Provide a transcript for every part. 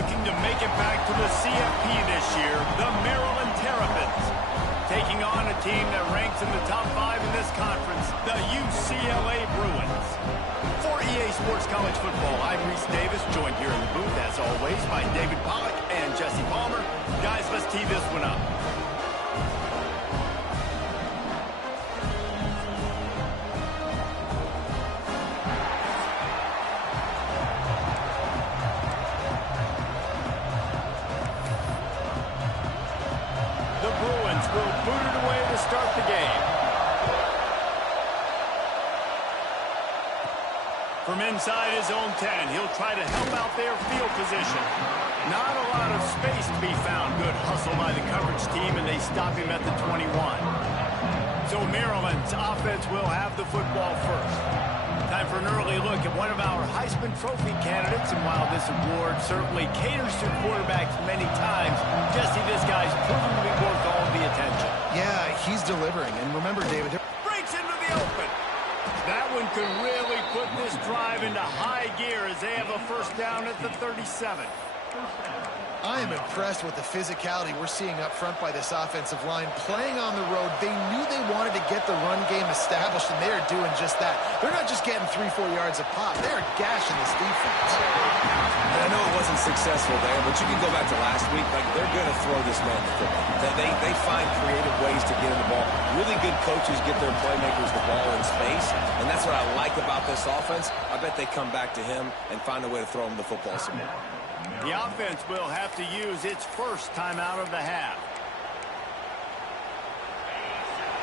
looking to make it back to the CFP this year, the Maryland Terrapins. Taking on a team that ranks in the top 5 in this conference, the UCLA Bruins. For EA Sports College Football, I'm Reese Davis, joined here in the booth, as always, by David Pollack and Jesse Palmer. Guys, let's tee this one up. Will boot it away to start the game. From inside his own 10, he'll try to help out their field position. Not a lot of space to be found. Good hustle by the coverage team, and they stop him at the 21. So Maryland's offense will have the football first. Time for an early look at one of our Heisman Trophy candidates, and while this award certainly caters to quarterbacks many times, Jesse, this guy's proven to be worth all the attention. Yeah, he's delivering. And remember, David, breaks into the open. That one could really put this drive into high gear as they have a first down at the 37. I am impressed with the physicality we're seeing up front by this offensive line. Playing on the road, they knew they wanted to get the run game established, and they are doing just that. They're not just getting 3-4 yards a pop. They're gashing this defense. And I know it wasn't successful there, but you can go back to last week. Like, they're going to throw this man the football. They find creative ways to get him the ball. Really good coaches get their playmakers the ball in space, and that's what I like about this offense. I bet they come back to him and find a way to throw him the football some more. The offense will have to use its first timeout of the half.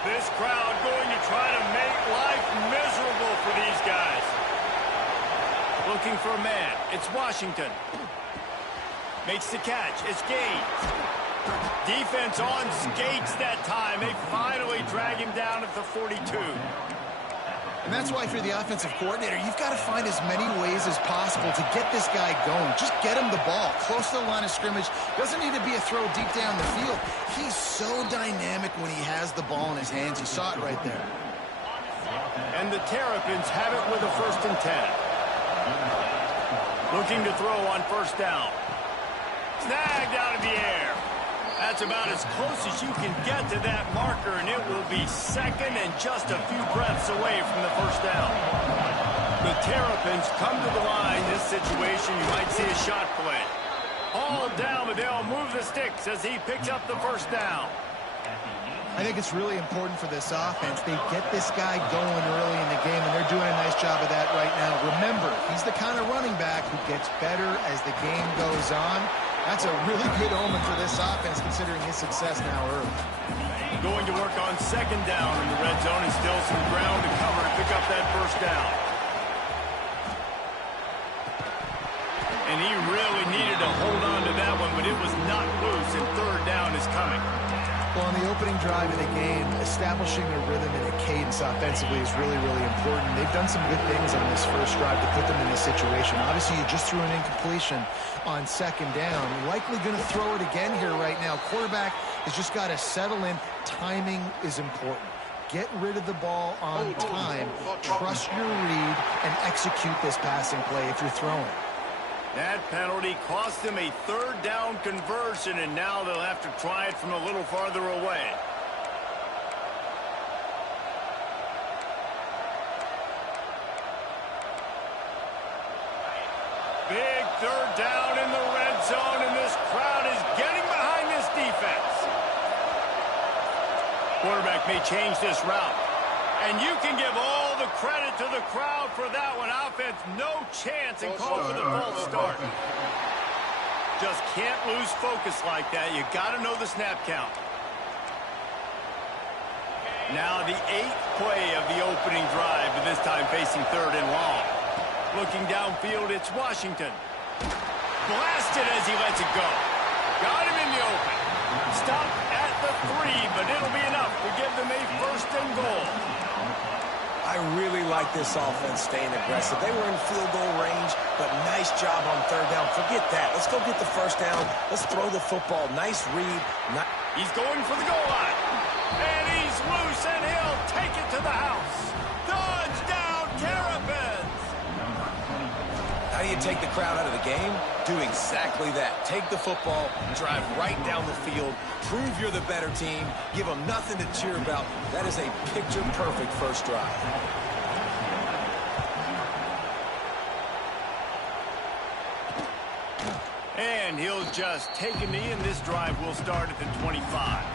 This crowd going to try to make life miserable for these guys. Looking for a man. It's Washington. Makes the catch. It's Gaines. Defense on skates that time. They finally drag him down at the 42. And that's why, if you're the offensive coordinator, you've got to find as many ways as possible to get this guy going. Just get him the ball close to the line of scrimmage. Doesn't need to be a throw deep down the field. He's so dynamic when he has the ball in his hands. You saw it right there. And the Terrapins have it with a 1st and 10. Looking to throw on first down. Snagged out of the air. That's about as close as you can get to that marker, and it will be second and just a few breaths away from the first down. The Terrapins come to the line. This situation, you might see a shot play. All down, but they'll move the sticks as he picks up the first down. I think it's really important for this offense. They get this guy going early in the game, and they're doing a nice job of that right now. Remember, he's the kind of running back who gets better as the game goes on. That's a really good omen for this offense, considering his success now early. Going to work on second down in the red zone, and still some ground to cover to pick up that first down. And he really needed to hold on to that one, but it was not loose, and third down is coming. Well, on the opening drive of the game, establishing a rhythm and a cadence offensively is really, really important. They've done some good things on this first drive to put them in this situation. Obviously, you just threw an incompletion on second down. Likely going to throw it again here right now. Quarterback has just got to settle in. Timing is important. Get rid of the ball on time. Trust your read and execute this passing play if you're throwing. That penalty cost them a third down conversion, and now they'll have to try it from a little farther away. Big third down in the red zone, and this crowd is getting behind this defense. Quarterback may change this route. And you can give all the credit to the crowd for that one. Offense, no chance, and call for the false start. Just can't lose focus like that. You got to know the snap count. Now the 8th play of the opening drive, but this time facing third and long. Looking downfield, it's Washington. Blasted as he lets it go. Got him in the open. Stopped at the 3, but it'll be enough to give them a 1st and goal. I really like this offense staying aggressive. They were in field goal range, but nice job on third down. Forget that. Let's go get the first down. Let's throw the football. Nice read. He's going for the goal line. And he's loose, and he'll take it to the house. Touchdown, Terrapins! How do you take the crowd out of the game? Do exactly that. Take the football, drive right down the field, prove you're the better team, give them nothing to cheer about. That is a picture-perfect first drive. And he'll just take a knee, and this drive will start at the 25.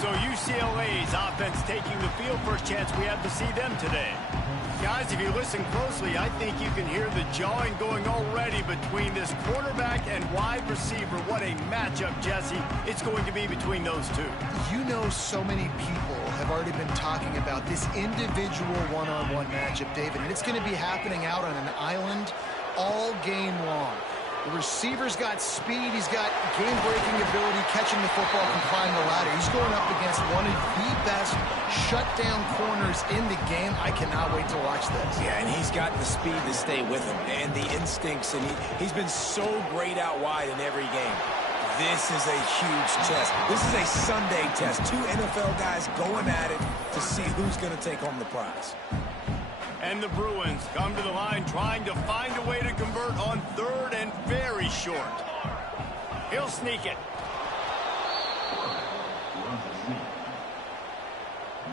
So UCLA's offense taking the field. First chance we have to see them today. Guys, if you listen closely, I think you can hear the jawing going already between this quarterback and wide receiver. What a matchup, Jesse, it's going to be between those two. You know, so many people have already been talking about this individual one-on-one matchup, David, and it's going to be happening out on an island all game long. The receiver's got speed, he's got game-breaking ability, catching the football, can climb the ladder. He's going up against one of the best shutdown corners in the game. I cannot wait to watch this. Yeah, and he's got the speed to stay with him and the instincts, and he's been so great out wide in every game. This is a huge test. This is a Sunday test. Two NFL guys going at it to see who's going to take home the prize. And the Bruins come to the line trying to find a way to convert on third and very short. He'll sneak it.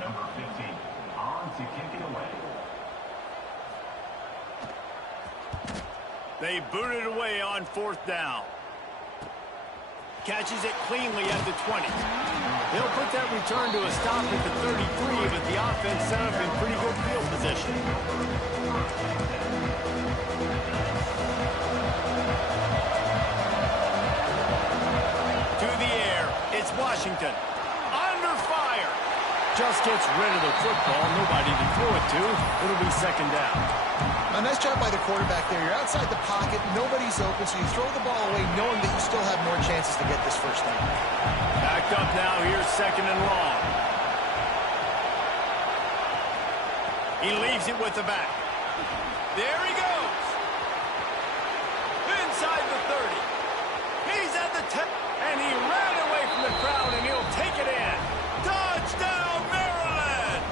Number 15, on to kick it away. They boot it away on fourth down. Catches it cleanly at the 20. They'll put that return to a stop at the 33, but the offense set up in pretty good field position. To the air, it's Washington. Under fire. Just gets rid of the football. Nobody to throw it to. It'll be second down. A nice job by the quarterback there. You're outside the pocket, nobody's open, so you throw the ball away knowing that you still have more chances to get this first down. Backed up now, here's second and long. He leaves it with the back. There he goes. Inside the 30. He's at the 10, and he ran away from the crowd, and he'll take it in. Touchdown, Maryland!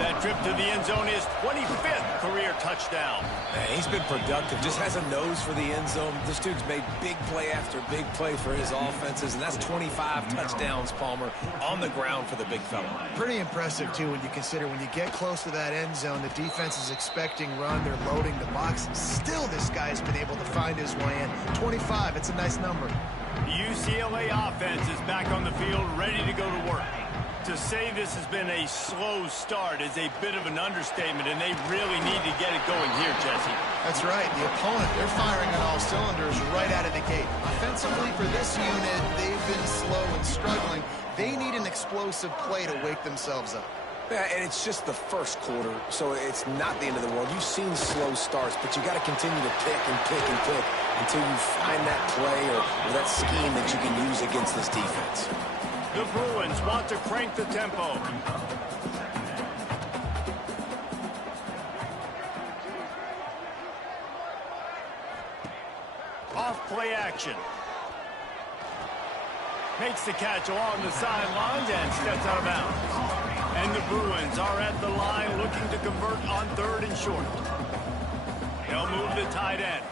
That trip to the end zone is 25th career touchdown. Man, he's been productive, just has a nose for the end zone. This dude's made big play after big play for his offenses, and that's 25 touchdowns, Palmer, on the ground for the big fella. Pretty impressive, too, when you consider when you get close to that end zone, the defense is expecting run, they're loading the box. Still, this guy's been able to find his way in. 25, it's a nice number. The UCLA offense is back on the field, ready to go to work. To say this has been a slow start is a bit of an understatement, and they really need to get it going here, Jesse. That's right. The opponent, they're firing on all cylinders right out of the gate. Offensively, for this unit, they've been slow and struggling. They need an explosive play to wake themselves up. Yeah, and it's just the first quarter, so it's not the end of the world. You've seen slow starts, but you got to continue to pick and pick and pick until you find that play or that scheme that you can use against this defense. The Bruins want to crank the tempo. Off play action. Makes the catch along the sidelines and steps out of bounds. And the Bruins are at the line looking to convert on third and short. They'll move the tight end.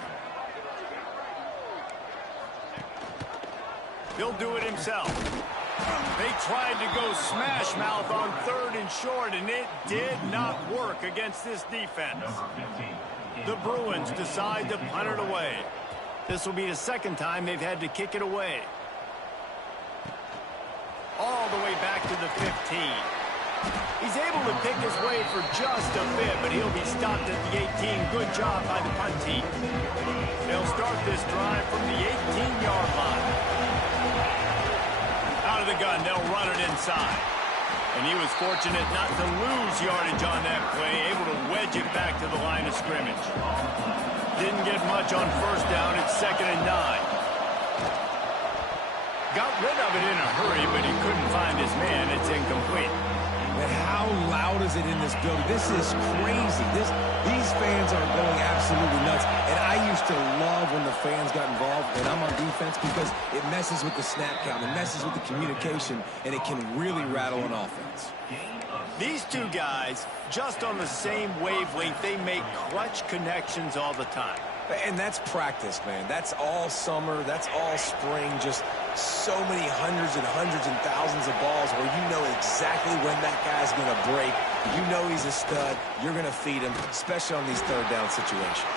He'll do it himself. They tried to go smash mouth on third and short, and it did not work against this defense. The Bruins decide to punt it away. This will be the second time they've had to kick it away. All the way back to the 15. He's able to pick his way for just a bit, but he'll be stopped at the 18. Good job by the punt team. They'll start this drive from the 18-yard line. Out of the gun, they'll run it inside. And he was fortunate not to lose yardage on that play, able to wedge it back to the line of scrimmage. Didn't get much on first down. It's 2nd and 9. Got rid of it in a hurry, but he couldn't find his man. It's incomplete. Man, how loud is it in this building? This is crazy. These fans are going absolutely nuts. And I used to love when the fans got involved, and I'm on defense, because it messes with the snap count, it messes with the communication, and it can really rattle an offense. These two guys, just on the same wavelength, they make clutch connections all the time. And that's practice, man. That's all summer. That's all spring. Just so many hundreds and thousands of balls where you know exactly when that guy's going to break. You know he's a stud. You're going to feed him, especially on these third down situations.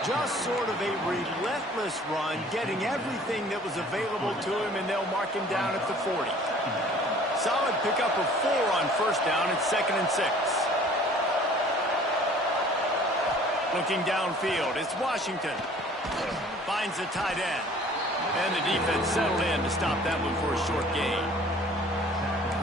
Just sort of a relentless run, getting everything that was available to him, and they'll mark him down at the 40. Solid pickup of 4 on first down at 2nd and 6. Looking downfield, it's Washington. Finds the tight end. And the defense settled in to stop that one for a short gain.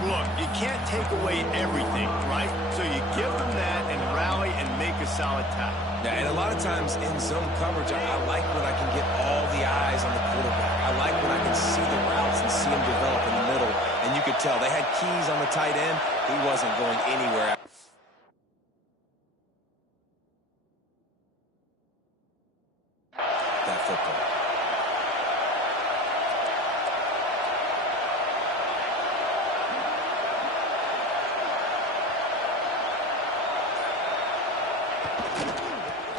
Look, you can't take away everything, right? So you give them that and rally and make a solid tackle. Yeah, and a lot of times in zone coverage, I like when I can get all the eyes on the quarterback. I like when I can see the routes and see them develop in the middle. And you could tell they had keys on the tight end. He wasn't going anywhere. That football.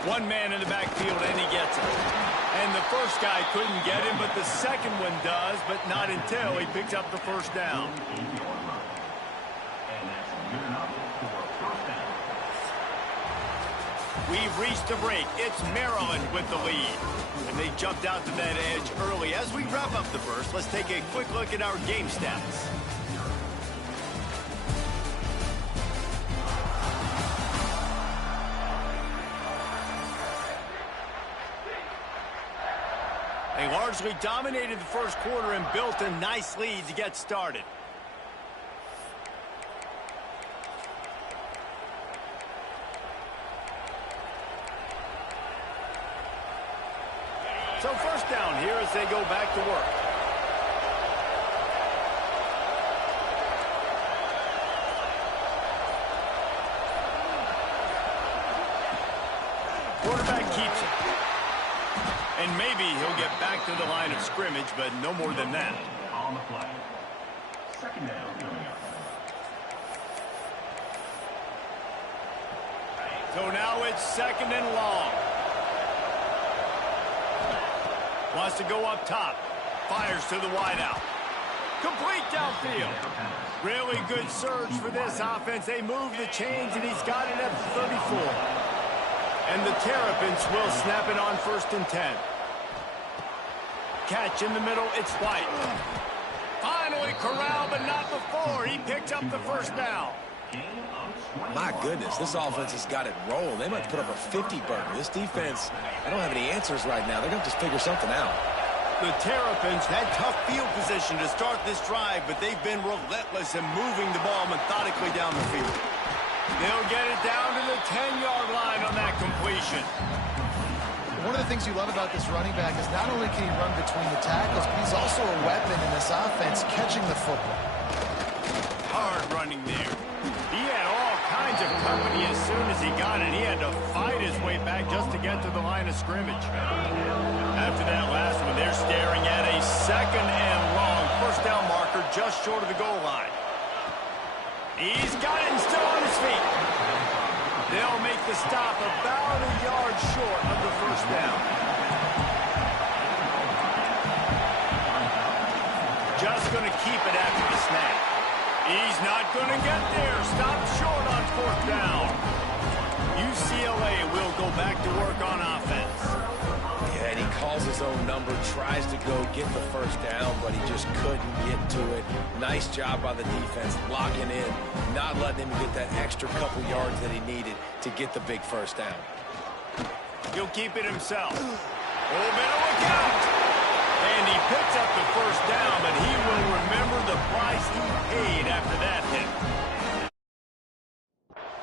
One man in the backfield, and he gets it. And the first guy couldn't get him, but the second one does, but not until he picks up the first down. We've reached the break. It's Maryland with the lead. And they jumped out to that edge early. As we wrap up the first, let's take a quick look at our game stats. They largely dominated the first quarter and built a nice lead to get started. So first down here as they go back to work. Quarterback keeps it. And maybe he'll get back to the line of scrimmage, but no more than that. On the play. Second down coming up. So now it's 2nd and long. Wants to go up top. Fires to the wideout. Complete downfield. Really good surge for this offense. They move the chains, and he's got it at the 34. And the Terrapins will snap it on 1st and 10. Catch in the middle. It's White. Finally corralled, but not before. He picks up the first down. My goodness, this offense has got it rolling. They might put up a 50-burger. This defense, I don't have any answers right now. They're going to just figure something out. The Terrapins had tough field position to start this drive, but they've been relentless in moving the ball methodically down the field. They'll get it down to the 10-yard line on that completion. One of the things you love about this running back is not only can he run between the tackles, but he's also a weapon in this offense catching the football. Hard running there. He had all kinds of company as soon as he got it. He had to fight his way back just to get to the line of scrimmage. After that last one, they're staring at a 2nd and long. First down marker just short of the goal line. He's got it and still on his feet. They'll make the stop about a yard short of the first down. Just going to keep it after the snap. He's not going to get there. Stopped short on 4th down. UCLA will go back to work on offense. Yeah, and he calls his own number, tries to go get the first down, but he just couldn't get to it. Nice job by the defense, locking in, not letting him get that extra couple yards that he needed to get the big first down. He'll keep it himself. Oh, better look out. And he picks up the first down, but he will remember the price he paid after that hit.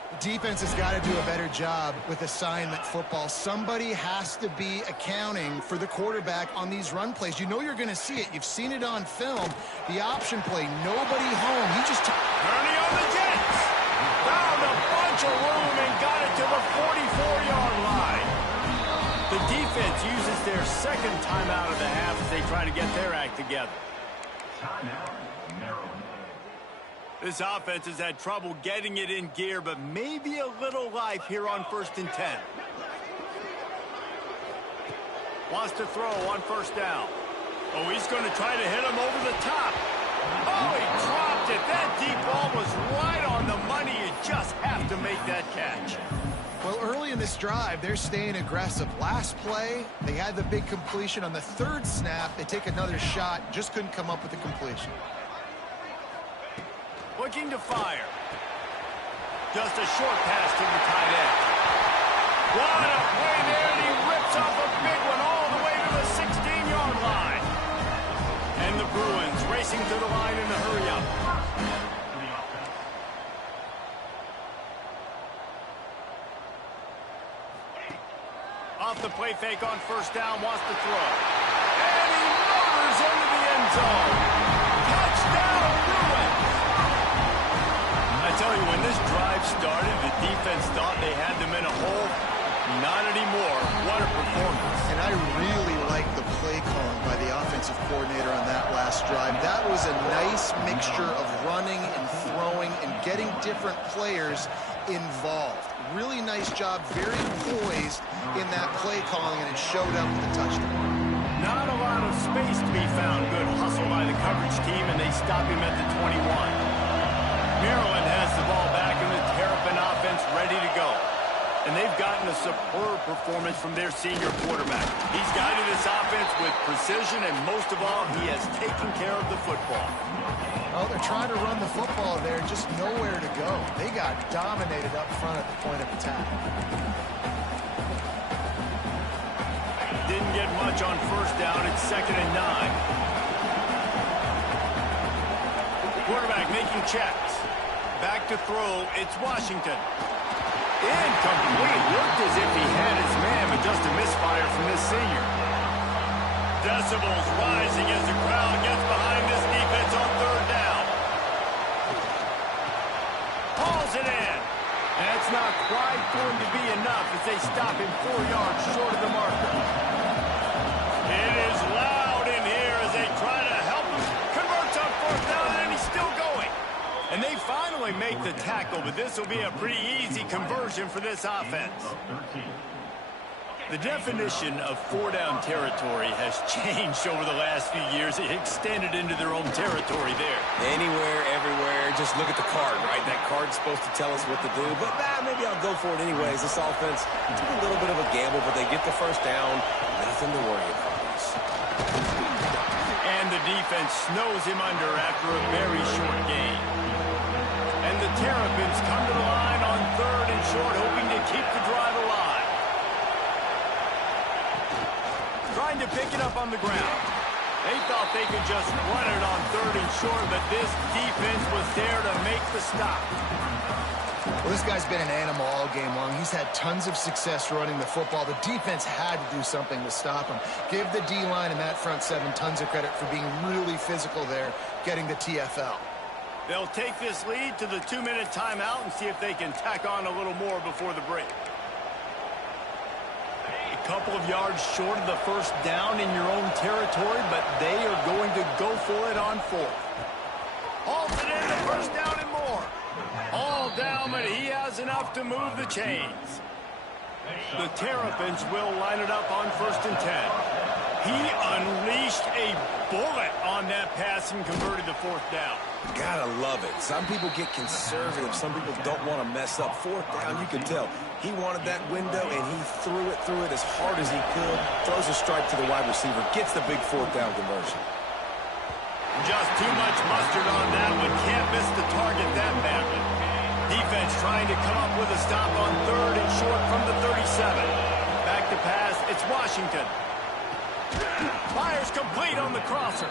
The defense has got to do a better job with assignment football. Somebody has to be accounting for the quarterback on these run plays. You know you're going to see it. You've seen it on film. The option play, nobody home. He just... Ernie on the Jets. Found a bunch of room and got it to the 44-yard line. The defense uses their second timeout of the half as they try to get their act together. Timeout, Maryland. This offense has had trouble getting it in gear, but maybe a little life here on 1st and 10. Wants to throw on 1st down. Oh, he's going to try to hit him over the top. Oh, he dropped it. That deep ball was right on the money. You just have to make that catch. Well, early in this drive, they're staying aggressive. Last play, they had the big completion. On the 3rd snap, they take another shot. Just couldn't come up with the completion. Looking to fire. Just a short pass to the tight end. What a play there, and he rips off a big one all the way to the 16-yard line. And the Bruins racing to the line in a hurry-up. Off the play fake on 1st down, wants to throw. And he motors into the end zone. Touchdown, Bruins! I tell you, when this drive started, the defense thought they had them in a hole. Not anymore. What a performance. And I really like the play calling by the offensive coordinator on that last drive. That was a nice mixture of running and throwing and getting different players involved. Really nice job, very poised in that play calling, and it showed up with the touchdown. Not a lot of space to be found. Good hustle by the coverage team, and they stop him at the 21. Maryland has the ball back, and the Terrapin offense ready to go. And they've gotten a superb performance from their senior quarterback. He's guided this offense with precision, and most of all, he has taken care of the football. Oh, they're trying to run the football there, just nowhere to go. They got dominated up front at the point of attack. Didn't get much on 1st down. It's 2nd and 9. Quarterback making checks. Back to throw. It's Washington. Incomplete. Looked as if he had his man, but just a misfire from this senior. Decibels rising as the crowd gets behind this defense on 3rd down. Hauls it in. That's not quite going to be enough as they stop him 4 yards short of the marker. It is loud in here as they try to help him. Converts on 4th down, and he's still going. And they finally make the tackle, but this will be a pretty easy conversion for this offense. The definition of 4-down territory has changed over the last few years. It extended into their own territory there. Anywhere, everywhere, just look at the card, right? That card's supposed to tell us what to do, but maybe I'll go for it anyways. This offense took a little bit of a gamble, but they get the 1st down. Nothing to worry about. And the defense snows him under after a very short gain. And the Terrapins come to the line on 3rd and short, hoping to keep the drive alive. Trying to pick it up on the ground. They thought they could just run it on 3rd and short, but this defense was there to make the stop. Well, this guy's been an animal all game long. He's had tons of success running the football. The defense had to do something to stop him. Give the D-line and that front 7 tons of credit for being really physical there, getting the TFL. They'll take this lead to the 2-minute timeout and see if they can tack on a little more before the break. A couple of yards short of the 1st down in your own territory, but they are going to go for it on 4th. Halted in the 1st down and more. All down, but he has enough to move the chains. The Terrapins will line it up on 1st and 10. He unleashed a bullet on that pass and converted the 4th down. Gotta love it. Some people get conservative. Some people don't want to mess up. 4th down, you can tell. He wanted that window, and he threw it as hard as he could. Throws a strike to the wide receiver. Gets the big 4th down conversion. Just too much mustard on that one. Can't miss the target that badly. Defense trying to come up with a stop on 3rd and short from the 37. Back to pass. It's Washington. Fires complete on the crosser.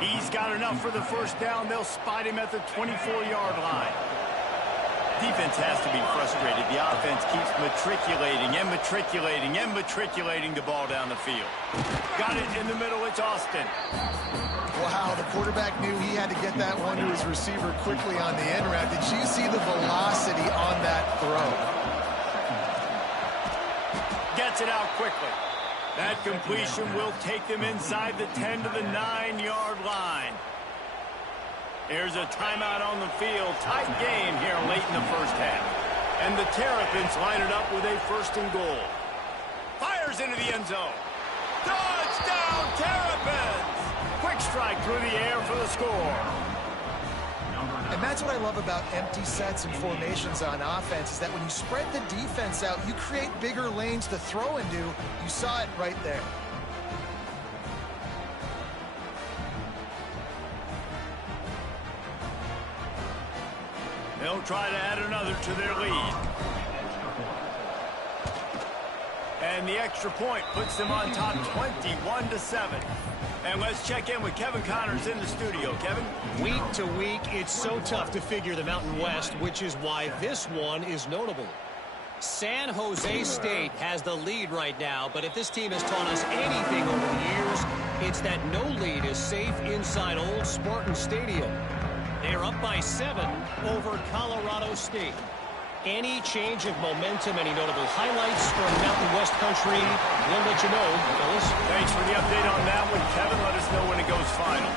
He's got enough for the 1st down. They'll spot him at the 24-yard line. defense has to be frustrated. The offense keeps matriculating and matriculating and matriculating the ball down the field. Got it in the middle. It's Austin. Wow, the quarterback knew he had to get that one to his receiver quickly on the end route. Did you see the velocity on that throw? Gets it out quickly. That completion will take them inside the 10 to the 9-yard line. There's a timeout on the field. Tight game here late in the first half. And the Terrapins line it up with a 1st and goal. Fires into the end zone. Touchdown, Terrapins! Quick strike through the air for the score. And that's what I love about empty sets and formations on offense, is that when you spread the defense out, you create bigger lanes to throw into. You saw it right there. They'll try to add another to their lead. And the extra point puts them on top 21-7. And let's check in with Kevin Connors in the studio. Kevin? Week to week, it's so tough to figure the Mountain West, which is why this one is notable. San Jose State has the lead right now, but if this team has taught us anything over the years, it's that no lead is safe inside Old Spartan Stadium. They're up by 7 over Colorado State. Any change of momentum, any notable highlights from Mountain West country, we'll let you know, fellas. Thanks for the update on that one, Kevin. Let us know when it goes final.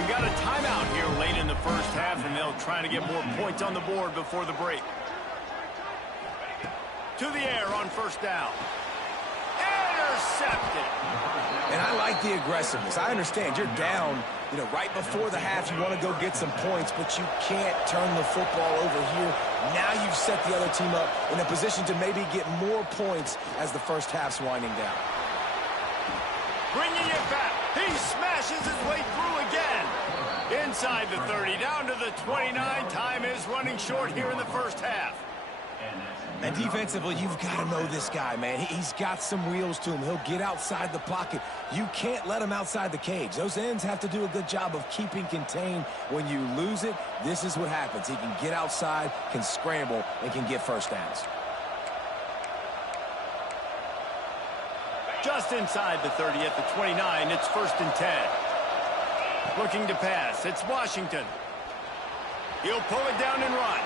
We got a timeout here late in the first half, and they'll try to get more points on the board before the break. To the air on 1st down. Intercepted. And I like the aggressiveness. I understand you're down, right before the half. You want to go get some points, but you can't turn the football over here. Now you've set the other team up in a position to maybe get more points as the first half's winding down. Bringing it back. He smashes his way through again. Inside the 30, down to the 29. Time is running short here in the first half. And defensively, you've got to know this guy, man. He's got some wheels to him. He'll get outside the pocket. You can't let him outside the cage. Those ends have to do a good job of keeping contained. When you lose it, this is what happens. He can get outside, can scramble, and can get first downs. Just inside the 30 at the 29, it's 1st and 10. Looking to pass, it's Washington. He'll pull it down and run.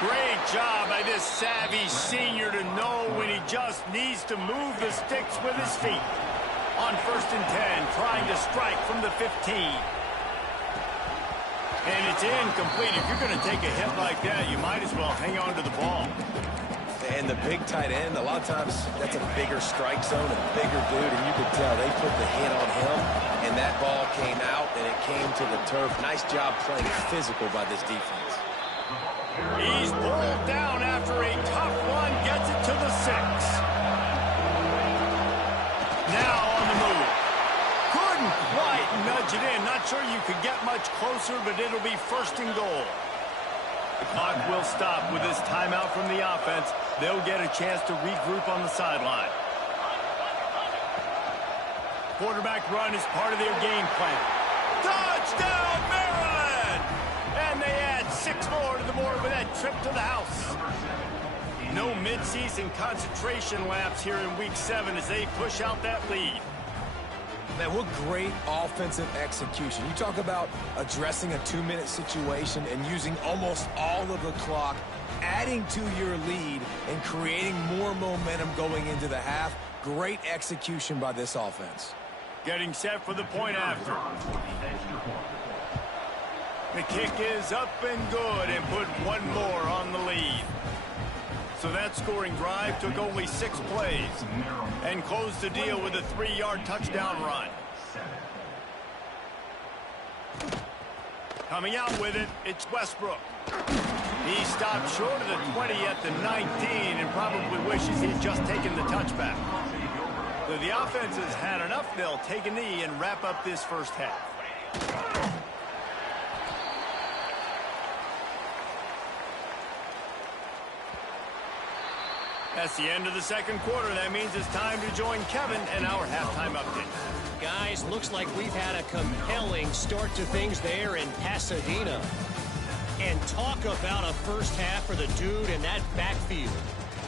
Great job by this savvy senior to know when he just needs to move the sticks with his feet. On 1st and 10, trying to strike from the 15. And it's incomplete. If you're going to take a hit like that, you might as well hang on to the ball. And the big tight end, a lot of times that's a bigger strike zone, a bigger dude, and you could tell they put the hit on him, and that ball came out, and it came to the turf. Nice job playing physical by this defense. He's pulled down after a tough run, gets it to the 6. Now on the move. Couldn't quite nudge it in. Not sure you could get much closer, but it'll be 1st and goal. The clock will stop with this timeout from the offense. They'll get a chance to regroup on the sideline. Quarterback run is part of their game plan. Touchdown, Maryland! And they add 6 more to the board with that trip to the house. No midseason concentration laps here in Week 7 as they push out that lead. Man, what great offensive execution. You talk about addressing a 2-minute situation and using almost all of the clock, adding to your lead and creating more momentum going into the half. Great execution by this offense. Getting set for the point after. The kick is up and good and put 1 more on the lead. So that scoring drive took only 6 plays and closed the deal with a 3-yard touchdown run. Coming out with it, it's Westbrook. He stopped short of the 20 at the 19 and probably wishes he'd just taken the touchback. So the offense has had enough. They'll take a knee and wrap up this first half. That's the end of the second quarter. That means it's time to join Kevin and our halftime update. Guys, looks like we've had a compelling start to things there in Pasadena. And talk about a first half for the dude in that backfield.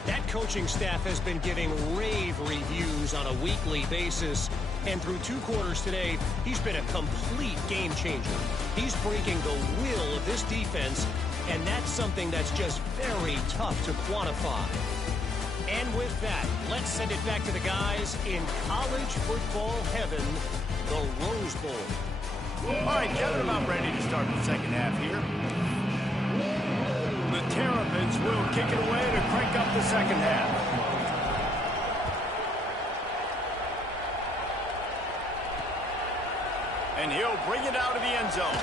That coaching staff has been giving rave reviews on a weekly basis. And through 2 quarters today, he's been a complete game changer. He's breaking the will of this defense, and that's something that's just very tough to quantify. And with that, let's send it back to the guys in college football heaven, the Rose Bowl. All right, Kevin, about ready to start the second half here. The Terrapins will kick it away to crank up the second half. And he'll bring it out of the end zone.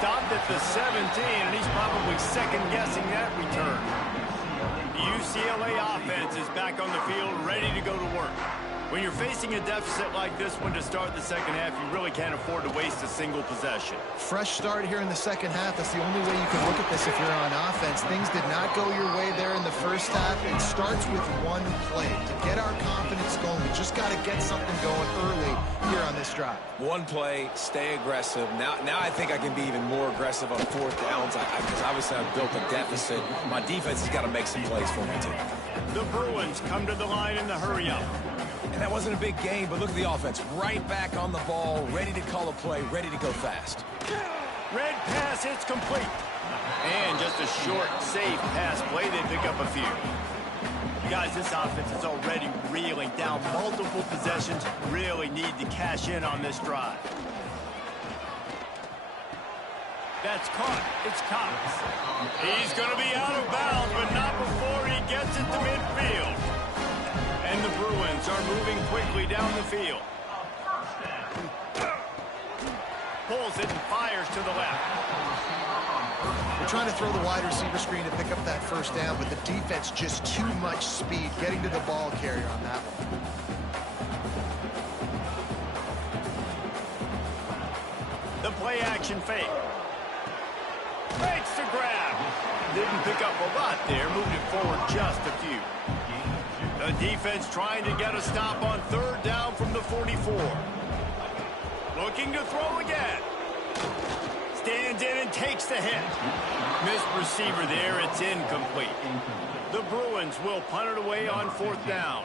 Stopped at the 17, and he's probably second-guessing that return. The UCLA offense is back on the field, ready to go to work. When you're facing a deficit like this one to start the second half, you really can't afford to waste a single possession. Fresh start here in the second half. That's the only way you can look at this if you're on offense. Things did not go your way there in the first half. It starts with one play. To get our confidence going, we just got to get something going early here on this drive. One play, stay aggressive. Now I think I can be even more aggressive on 4th downs because obviously I've built a deficit. My defense has got to make some plays for me too. The Bruins come to the line in the hurry-up. And that wasn't a big game, but look at the offense. Right back on the ball, ready to call a play, ready to go fast. Red pass, it's complete. And just a short, safe pass play. They pick up a few. Guys, this offense is already reeling down multiple possessions. Really need to cash in on this drive. That's caught. It's Cox. He's going to be out of bounds, but not before he gets it to midfield. And the Bruins are moving quickly down the field. Pulls it and fires to the left. We're trying to throw the wide receiver screen to pick up that first down, but the defense just too much speed getting to the ball carrier on that one. The play action fake. Makes the grab. Didn't pick up a lot there, moved it forward just a few. The defense trying to get a stop on 3rd down from the 44. Looking to throw again. Stands in and takes the hit. Missed receiver there. It's incomplete. The Bruins will punt it away on 4th down.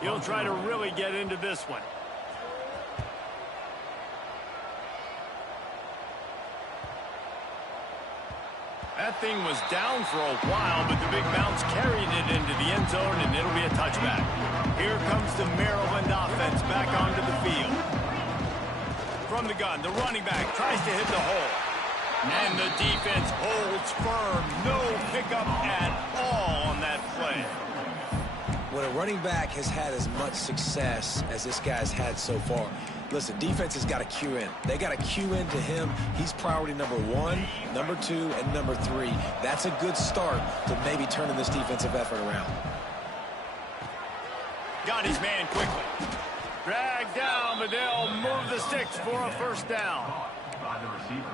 He'll try to really get into this one. That thing was down for a while, but the big bounce carried it into the end zone, and it'll be a touchback. Here comes the Maryland offense back onto the field. From the gun, the running back tries to hit the hole. And the defense holds firm. No pickup at all on that play. When a running back has had as much success as this guy's had so far, listen, defense has got to cue in. They got to cue in to him. He's priority number 1, number 2, and number 3. That's a good start to maybe turning this defensive effort around. Got his man quickly. Dragged down, but they'll move the sticks for a first down.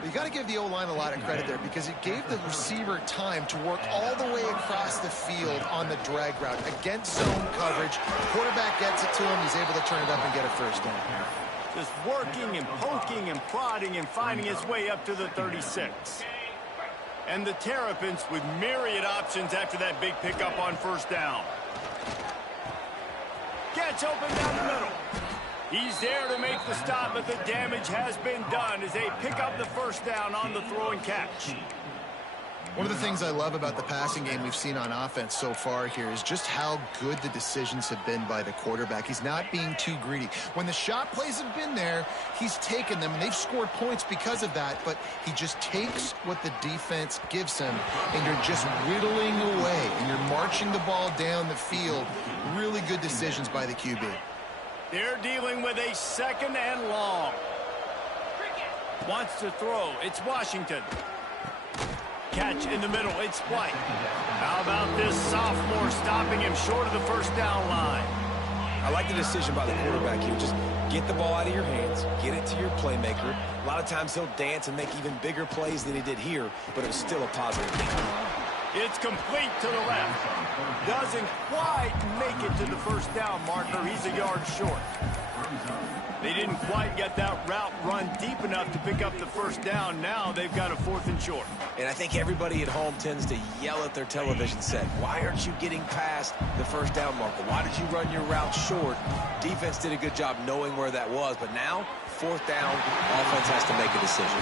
You got to give the O-line a lot of credit there because it gave the receiver time to work all the way across the field on the drag route against zone coverage. Quarterback gets it to him. He's able to turn it up and get a first down. Just working and poking and prodding and finding his way up to the 36. And the Terrapins with myriad options after that big pickup on 1st down. Gets open down the middle. He's there to make the stop, but the damage has been done as they pick up the first down on the throw and catch. One of the things I love about the passing game we've seen on offense so far here is just how good the decisions have been by the quarterback. He's not being too greedy. When the shot plays have been there, he's taken them, and they've scored points because of that, but he just takes what the defense gives him, and you're just whittling away, and you're marching the ball down the field. Really good decisions by the QB. They're dealing with a 2nd and long. Wants to throw. It's Washington. Catch in the middle. It's White. How about this sophomore stopping him short of the first down line? I like the decision by the quarterback here. Just get the ball out of your hands, get it to your playmaker. A lot of times he'll dance and make even bigger plays than he did here, but it was still a positive game. It's complete to the left. Doesn't quite make it to the first down marker. He's a yard short. They didn't quite get that route run deep enough to pick up the first down. Now they've got a 4th and short. And I think everybody at home tends to yell at their television set, why aren't you getting past the first down marker? Why did you run your route short? Defense did a good job knowing where that was, but now, 4th down, offense has to make a decision.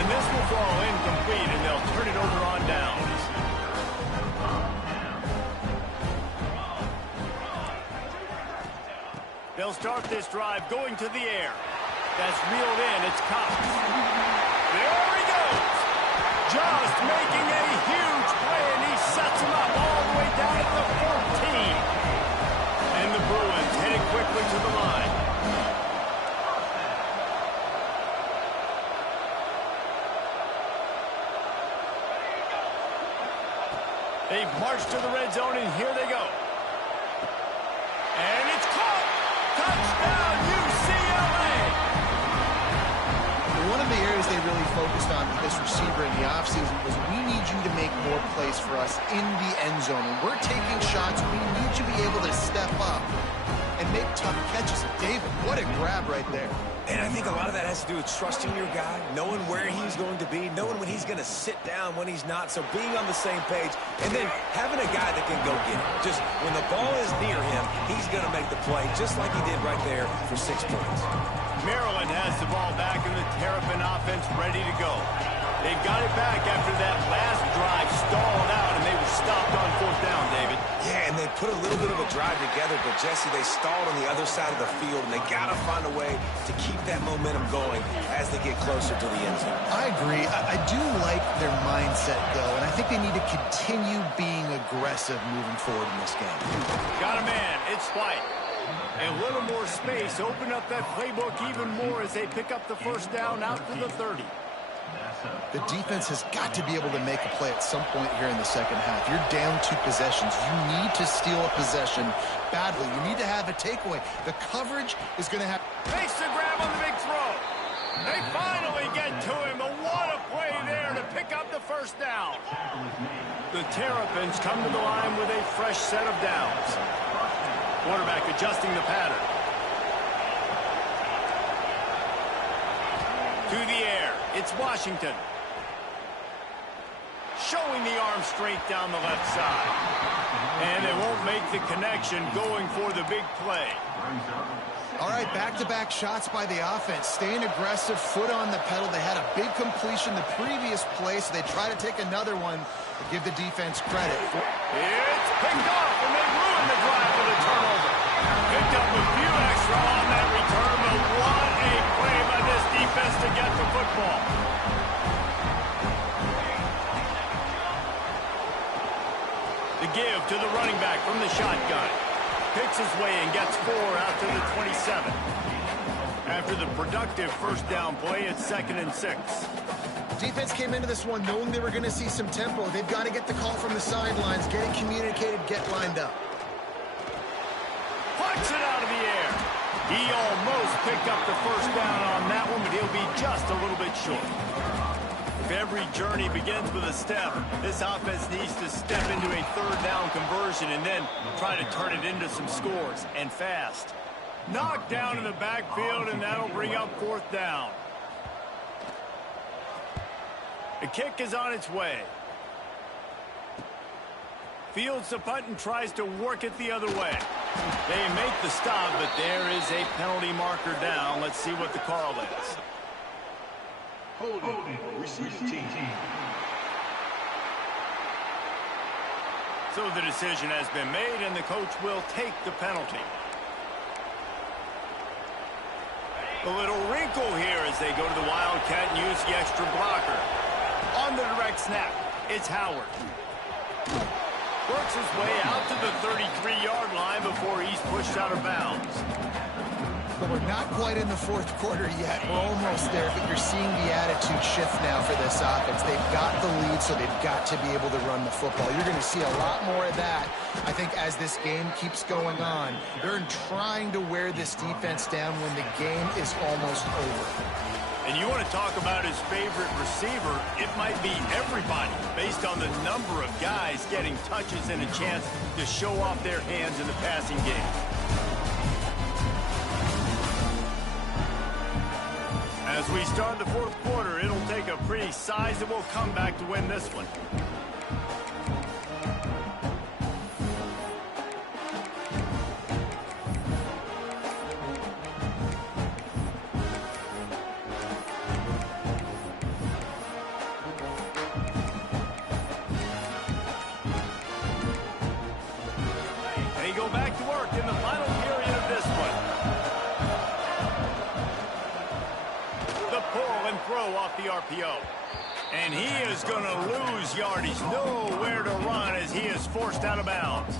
And this will fall incomplete, and they'll turn it over on downs. They'll start this drive going to the air. That's reeled in. It's Cox. There he goes. Just making a huge play, and he sets him up all the way down at the 14. And the Bruins headed quickly to the line. They've marched to the red zone, and here they go. And it's caught. Touchdown, UCLA! One of the areas they really focused on with this receiver in the offseason was we need you to make more plays for us in the end zone. When we're taking shots, we need you to be able to step up and make tough catches. David, what a grab right there. And I think a lot of that has to do with trusting your guy, knowing where he's going to be, knowing when he's going to sit down, when he's not. So being on the same page, and then having a guy that can go get it. Just when the ball is near him, he's going to make the play, just like he did right there for 6 points. Maryland has the ball back, and the Terrapin offense ready to go. They've got it back after that last drive stalled out, and they were stopped on 4th down, David. Yeah, and they put a little bit of a drive together, but, Jesse, they stalled on the other side of the field, and they got to find a way to keep that momentum going as they get closer to the end zone. I agree. I do like their mindset, though, and I think they need to continue being aggressive moving forward in this game. Got a man. It's White. A little more space. Open up that playbook even more as they pick up the first down out to the 30. The defense has got to be able to make a play at some point here in the second half. You're down 2 possessions. You need to steal a possession badly. You need to have a takeaway. The coverage is going to have... Makes the grab on the big throw. They finally get to him, but what a play there to pick up the first down. The Terrapins come to the line with a fresh set of downs. Quarterback adjusting the pattern. To the air. It's Washington. Showing the arm strength down the left side. And they won't make the connection going for the big play. All right, back-to-back shots by the offense. Staying aggressive, foot on the pedal. They had a big completion the previous play, so they try to take another one to give the defense credit. It's picked off, and they ruined the drive with a turnover. Picked up a few extra on that return, but what a play by this defense to get the football. The give to the running back from the shotgun. Picks his way and gets 4 out to the 27. After the productive first down play, it's 2nd and 6. Defense came into this one knowing they were going to see some tempo. They've got to get the call from the sidelines, get it communicated, get lined up. Puts it out of the air. He almost picked up the first down on that one, but he'll be just a little bit short. If every journey begins with a step, this offense needs to step into a 3rd down conversion and then try to turn it into some scores, and fast. Knocked down in the backfield, and that'll bring up 4th down. The kick is on its way. Fields the punt and tries to work it the other way. They make the stop, but there is a penalty marker down. Let's see what the call is. Holding, receiving team. So the decision has been made, and the coach will take the penalty. A little wrinkle here as they go to the Wildcat and use the extra blocker. On the direct snap, it's Howard. Works his way out to the 33-yard line before he's pushed out of bounds. But we're not quite in the 4th quarter yet. We're almost there, but you're seeing the attitude shift now for this offense. They've got the lead, so they've got to be able to run the football. You're going to see a lot more of that, I think, as this game keeps going on. They're trying to wear this defense down when the game is almost over. And you want to talk about his favorite receiver, it might be everybody, based on the number of guys getting touches and a chance to show off their hands in the passing game. we start the fourth quarter, it'll take a pretty sizable comeback to win this one. They go back to work in the final period of this one. The pull and throw off the RPO. And he is going to lose yardage. Nowhere to run as he is forced out of bounds.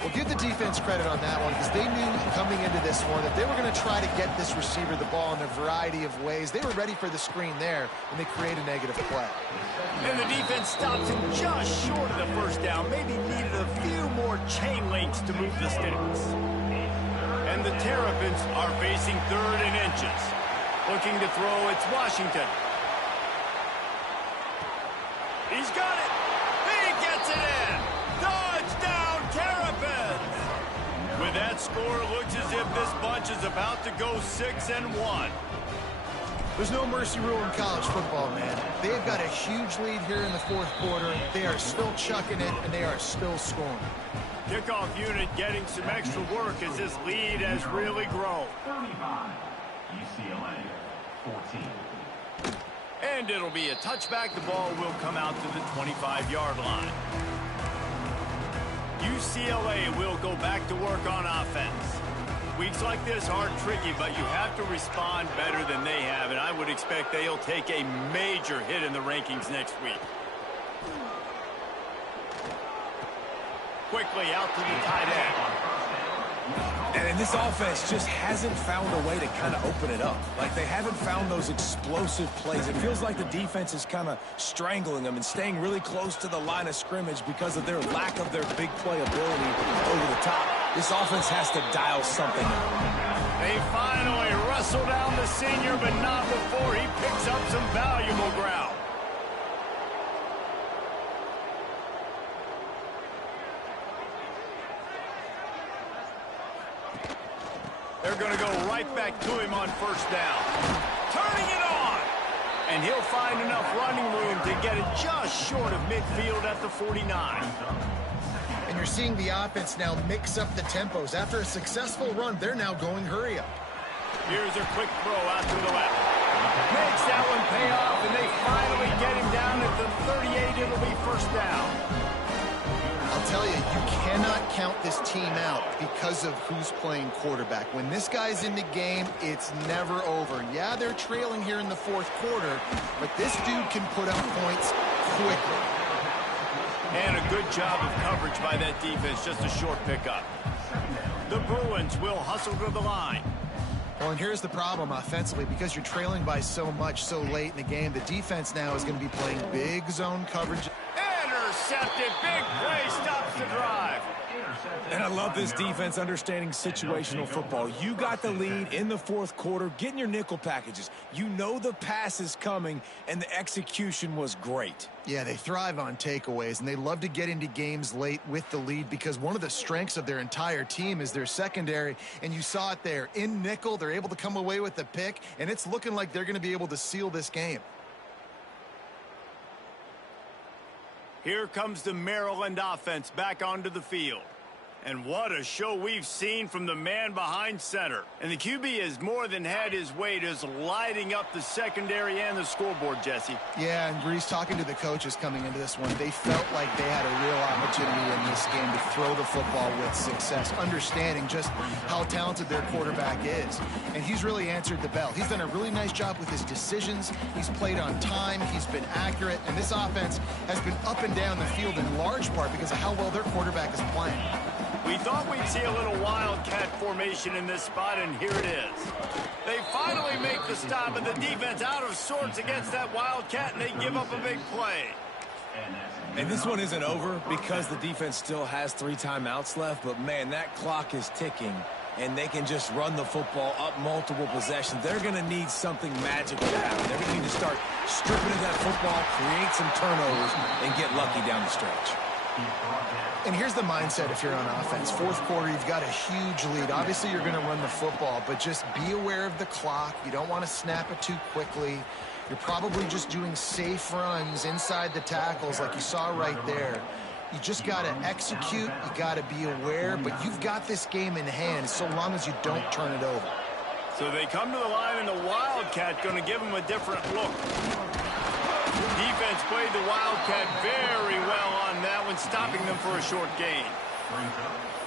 Well, give the defense credit on that one because they knew coming into this one that they were going to try to get this receiver the ball in a variety of ways. They were ready for the screen there, and they create a negative play. And the defense stops him just short of the first down. Maybe needed a few more chain links to move the sticks. And the Terrapins are facing 3rd and inches. Looking to throw, it's Washington. He's got it. He gets it in. Touchdown, Terrapins. With that score, it looks as if this bunch is about to go 6-1. There's no mercy rule in college football, man. They've got a huge lead here in the fourth quarter. They are still chucking it, and they are still scoring. Kickoff unit getting some extra work as this lead has really grown. 35. UCLA 14. And it'll be a touchback. The ball will come out to the 25-yard line. UCLA will go back to work on offense. Weeks like this are tricky, but you have to respond better than they have, and I would expect they'll take a major hit in the rankings next week. Quickly out to the tight end. And this offense just hasn't found a way to kind of open it up. Like, they haven't found those explosive plays. It feels like the defense is kind of strangling them and staying really close to the line of scrimmage because of their lack of their big play ability over the top. This offense has to dial something up. They finally wrestle down the senior, but not before he picks up some valuable ground. They're going to go right back to him on first down. Turning it on. And he'll find enough running room to get it just short of midfield at the 49. And you're seeing the offense now mix up the tempos. After a successful run, they're now going hurry up. Here's a quick throw out to the left. Makes that one pay off, and they finally get him down at the 38. It'll be first down. I'll tell you, you cannot count this team out because of who's playing quarterback. When this guy's in the game, it's never over. Yeah, they're trailing here in the fourth quarter, but this dude can put up points quickly. And a good job of coverage by that defense, just a short pickup. The Bruins will hustle to the line. Well, and here's the problem offensively. Because you're trailing by so much so late in the game, the defense now is going to be playing big zone coverage. Intercepted. Big play stops the drive. And I love this defense understanding situational football. You got the lead in the fourth quarter, getting your nickel packages. You know the pass is coming, and the execution was great. Yeah, they thrive on takeaways, and they love to get into games late with the lead because one of the strengths of their entire team is their secondary, and you saw it there. In nickel, they're able to come away with the pick, and it's looking like they're going to be able to seal this game. Here comes the Maryland offense back onto the field. And what a show we've seen from the man behind center. And the QB has more than had his way, just lighting up the secondary and the scoreboard, Jesse. Yeah, and Breeze, talking to the coaches coming into this one, they felt like they had a real opportunity in this game to throw the football with success, understanding just how talented their quarterback is. And he's really answered the bell. He's done a really nice job with his decisions. He's played on time. He's been accurate. And this offense has been up and down the field in large part because of how well their quarterback is playing. We thought we'd see a little wildcat formation in this spot, and here it is. They finally make the stop, and the defense out of sorts against that wildcat, and they give up a big play. And this one isn't over because the defense still has 3 timeouts left, but, man, that clock is ticking, and they can just run the football up multiple possessions. They're going to need something magical to happen. They're going to need to start stripping at that football, create some turnovers, and get lucky down the stretch. And here's the mindset if you're on offense. Fourth quarter, you've got a huge lead. Obviously, you're going to run the football, but just be aware of the clock. You don't want to snap it too quickly. You're probably just doing safe runs inside the tackles like you saw right there. You just got to execute. You got to be aware, but you've got this game in hand so long as you don't turn it over. So they come to the line, and the Wildcat going to give them a different look. Defense played the Wildcat very well on that one, stopping them for a short gain.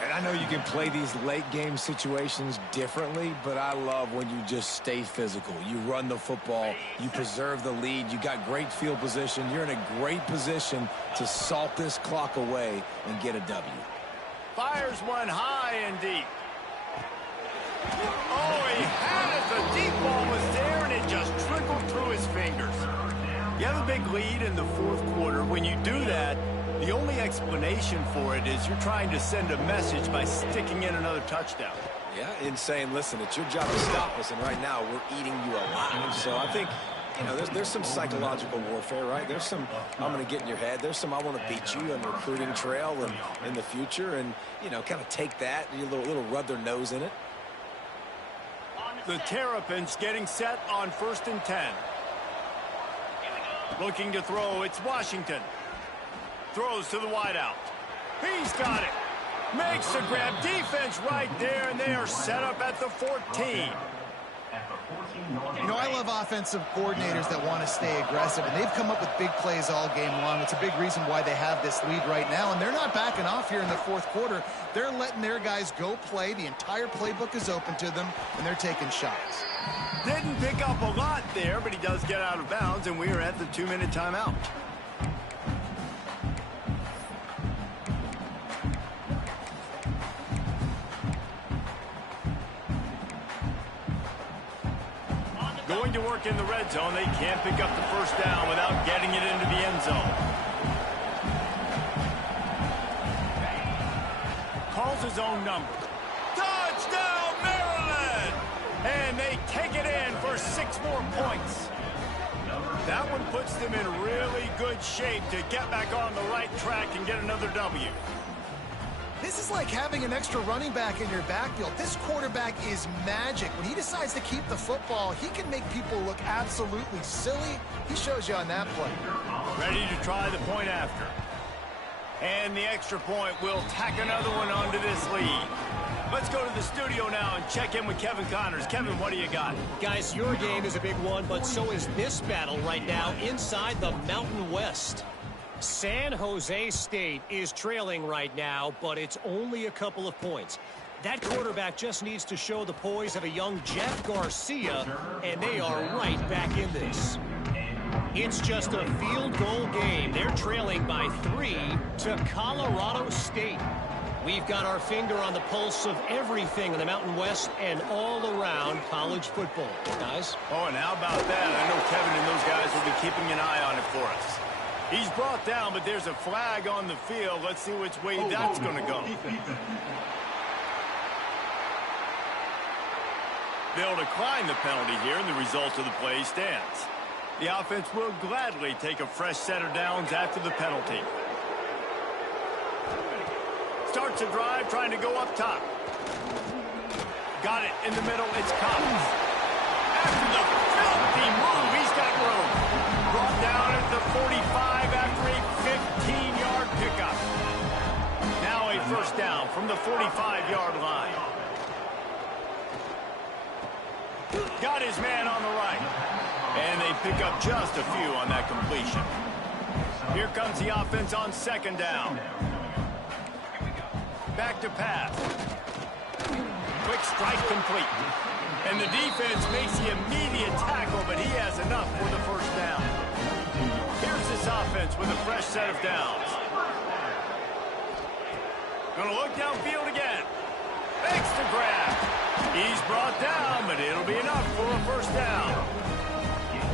And I know you can play these late game situations differently, but I love when you just stay physical. You run the football, you preserve the lead, you got great field position, you're in a great position to salt this clock away and get a W. Fires one high and deep. Oh, he had it. The deep ball was there, and it just trickled through his fingers. You have a big lead in the fourth quarter. When you do that, the only explanation for it is you're trying to send a message by sticking in another touchdown. Yeah, in saying, listen, it's your job to stop us, and right now we're eating you alive. So I think, you know, there's some psychological warfare, right? There's some, I'm going to get in your head. There's some, I want to beat you on the recruiting trail and in the future, and, you know, kind of take that, and a little rub their nose in it. The Terrapins getting set on 1st and 10. Looking to throw, it's Washington. Throws to the wideout. He's got it. Makes the grab. Defense right there, and they are set up at the 14. You know, I love offensive coordinators that want to stay aggressive, and they've come up with big plays all game long. It's a big reason why they have this lead right now, and they're not backing off here in the fourth quarter. They're letting their guys go play. The entire playbook is open to them, and they're taking shots. Didn't pick up a lot there, but he does get out of bounds, and we are at the 2-minute timeout. Going to work in the red zone. They can't pick up the first down without getting it into the end zone. Calls his own number. Touchdown, Maryland! And they take it in for 6 more points. That one puts them in really good shape to get back on the right track and get another W. This is like having an extra running back in your backfield. This quarterback is magic. When he decides to keep the football, he can make people look absolutely silly. He shows you on that play. Ready to try the point after. And the extra point will tack another one onto this lead. Let's go to the studio now and check in with Kevin Connors. Kevin, what do you got? Guys, your game is a big one, but so is this battle right now inside the Mountain West. San Jose State is trailing right now, but it's only a couple of points. That quarterback just needs to show the poise of a young Jeff Garcia, and they are right back in this. It's just a field goal game. They're trailing by 3 to Colorado State. We've got our finger on the pulse of everything in the Mountain West and all around college football. Guys? Oh, and how about that? I know Kevin and those guys will be keeping an eye on it for us. He's brought down, but there's a flag on the field. Let's see which way that's going to go. They'll decline the penalty here, and the result of the play stands. The offense will gladly take a fresh set of downs after the penalty. Starts a drive, trying to go up top. Got it in the middle. It's Collins. After the filthy move, he's got room. Brought down at the 45 after a 15-yard pickup. Now a first down from the 45-yard line. Got his man on the right. And they pick up just a few on that completion. Here comes the offense on 2nd down. Back to pass. Quick strike complete. And the defense makes the immediate tackle, but he has enough for the first down. Here's this offense with a fresh set of downs. Gonna look downfield again. Makes the grab. He's brought down, but it'll be enough for a first down.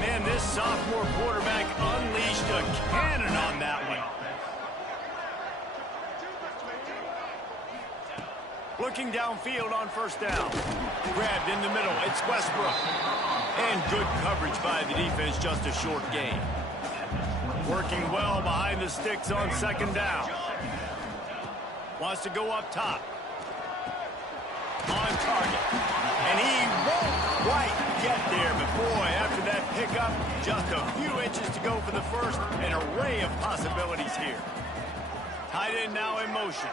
Man, this sophomore quarterback unleashed a cannon on that one. Looking downfield on first down. Grabbed in the middle. It's Westbrook. And good coverage by the defense, just a short gain. Working well behind the sticks on 2nd down. Wants to go up top. On target. And he won't quite get there, but boy, after that pickup, just a few inches to go for the first. An array of possibilities here. Tight end now in motion.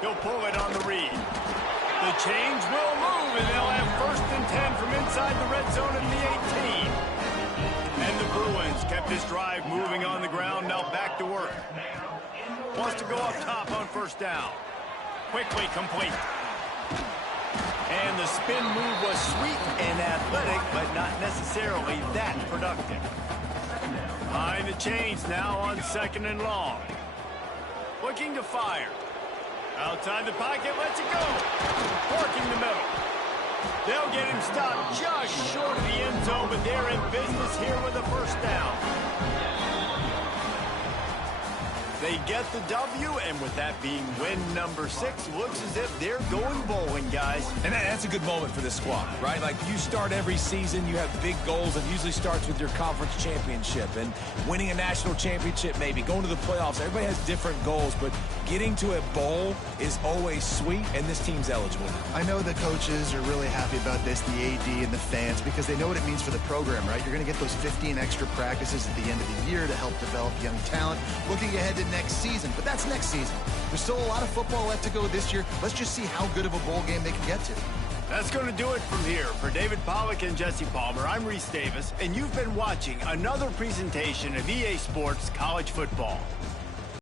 He'll pull it on the read. The chains will move, and they'll have 1st and 10 from inside the red zone at the 18. And the Bruins kept this drive moving on the ground, now back to work. Wants to go up top on 1st down. Quickly complete. And the spin move was sweet and athletic, but not necessarily that productive. Behind the chains now on 2nd and long. Looking to fire. Outside the pocket, lets it go. Working the middle. They'll get him stopped just short of the end zone, but they're in business here with a 1st down. They get the W, and with that being win number 6, looks as if they're going bowling, guys. And that's a good moment for this squad, right? Like, you start every season, you have big goals. It usually starts with your conference championship and winning a national championship, maybe going to the playoffs. Everybody has different goals, but getting to a bowl is always sweet, and this team's eligible. I know the coaches are really happy about this, the AD and the fans, because they know what it means for the program, right? You're going to get those 15 extra practices at the end of the year to help develop young talent. Looking ahead to next season, but that's next season. There's still a lot of football left to go this year. Let's just see how good of a bowl game they can get to. That's going to do it from here. For David Pollack and Jesse Palmer, I'm Reese Davis, and you've been watching another presentation of EA Sports College Football.